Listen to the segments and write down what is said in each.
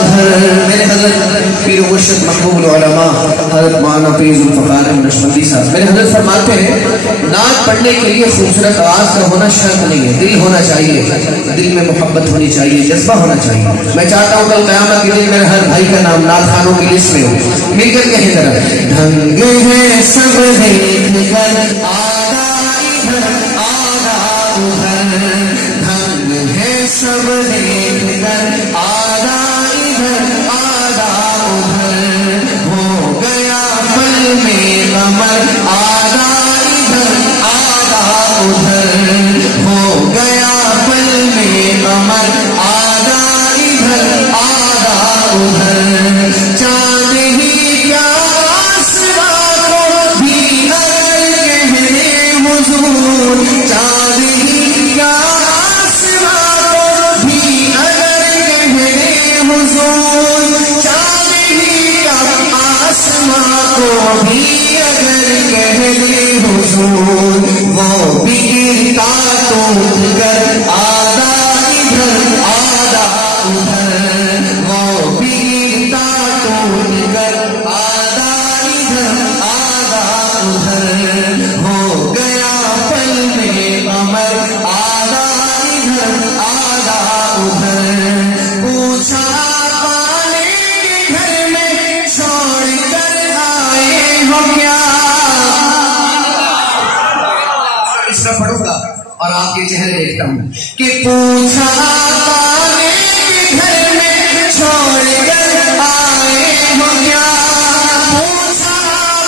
ادھر۔ میرے حضرت پیر و مرشد محبوب العلماء حضرت مولانا فیض الفقار نقشبندی صاحب میرے حضرت فرماتے ہیں نعت پڑھنے کے لیے خوبصورت آواز کا ہونا شرط نہیں ہے، دل ہونا چاہیے، دل میں محبت ہونی چاہیے، جذبہ ہونا چاہیے۔ میں چاہتا ہوں کل قیامت کے دن میرے ہر بھائی کا نام نعت خانوں کی لسٹ میں ہو، مل کر کہیں ذرا ڈھنگ ہے سب دیکھ کر آدھا ادھر آدھا ادھر، ڈھنگ ہے سب دیکھ کر آدھا ادھر آدھا ادھر، ہو گیا پل میں کمر آدھا ادھر آدھا ادھر، ہو گیا پل میں کمر آدھا ادھر آدھا ادھر، چاند ہی کیا آسمان کو بھی اگر کہنے حضور، چاند ہی کیا آسمان کو بھی اگر کہنے حضور، چاند ہی کیا آسمان کو بھی اگر کہنے حضور، وہ بھی گرتا ٹوٹ کر آدھا ادھر آدھا ادھر، وہ بھی گرتا ٹوٹ کر آدھا ادھر آدھا ادھر، ہو گیا پل میں کمر آدھا ادھر آدھا ادھر، پوچھا پانے کے گھر میں چھوڑ کر آئے ہو کیا، اس کا پڑھوں گا اور آپ کے چہرے دیکھتا ہوں کہ پوچھا پانے کے گھر میں چھوڑ کر آئے ہو کیا، پوچھا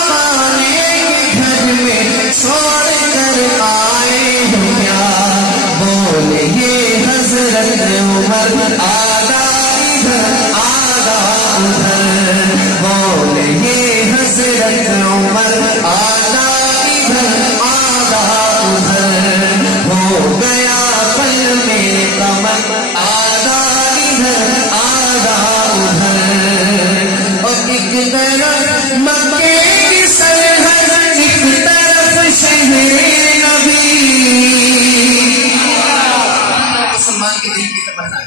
پانے کے گھر میں چھوڑ کر آئے ہو کیا، بولے یہ حضرت عمر آدھا ادھر آدھا ادھر، بولے یہ حضرت عمر آدھا ادھر آدھا ادھر، ہو گیا پل میں کمر آدھا ادھر آدھا ادھر، اور ایک طرف مکے کی سرحد ایک طرف شہر نبی، مسلمان کے دل کی تمنا ہے۔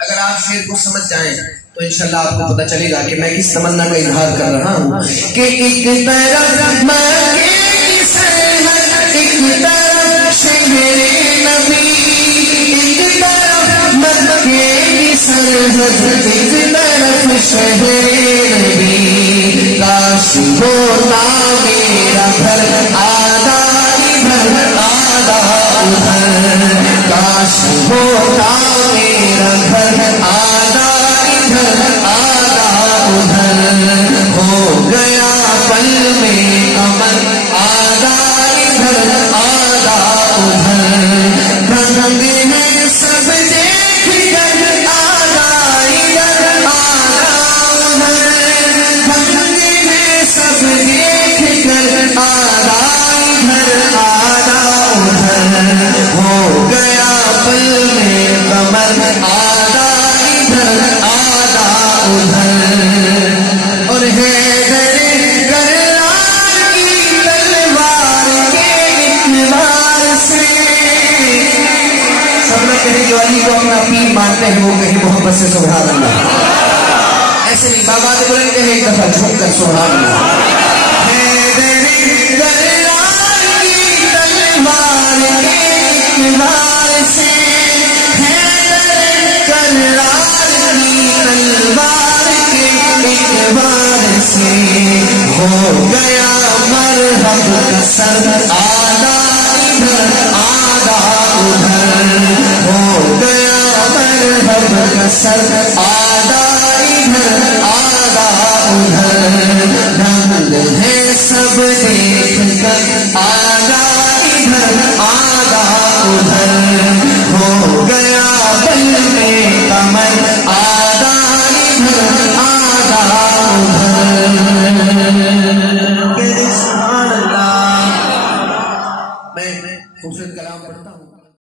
اگر آپ شعر کو سمجھ جائیں تو انشاءاللہ آپ کو پتہ چلے گا کہ میں کس تمنا کا اظہار کر رہا ہوں کہ ایک طرف مکے کی سرحد ایک طرف شہر نبی، ایک طرف مکے کی سرحد ایک طرف شہر نبی، کاش ہوتا میرا گھر آدھا ادھر آدھا ادھر، کاش ہوتا میرا گھر آدھا ادھر آدھا ادھر، ہو گیا پل میں کمر آدھا ادھر آدھا ادھر، ڈھنگ ہے سب دیکھ کر آدھا ادھر آدھا ادھر، ڈھنگ ہے سب دیکھ کر آدھا ادھر آدھا ادھر، ہو گیا پل میں کمر آدھا ادھر آدھا ادھر، اور حیدر کرار کی تلوار کے اعتبار سے، سب لوگ کہیں جو علی کو اپنا پیر مانتے ہیں وہ کہیں محبت سے سبحان اللہ، ایسے نہیں بابا نے بولے کہیں ایک دفعہ جھوم کر سبحان اللہ، حیدر کرار کی تلوار کے اعتبار سے، حیدر کرار کی تلوار کے اعتبار سے، ہو گیا مرحب کا سر آدھا ادھر آدھا ادھر، ہو گیا مرحب کا سر آدھا ادھر آدھا ادھر،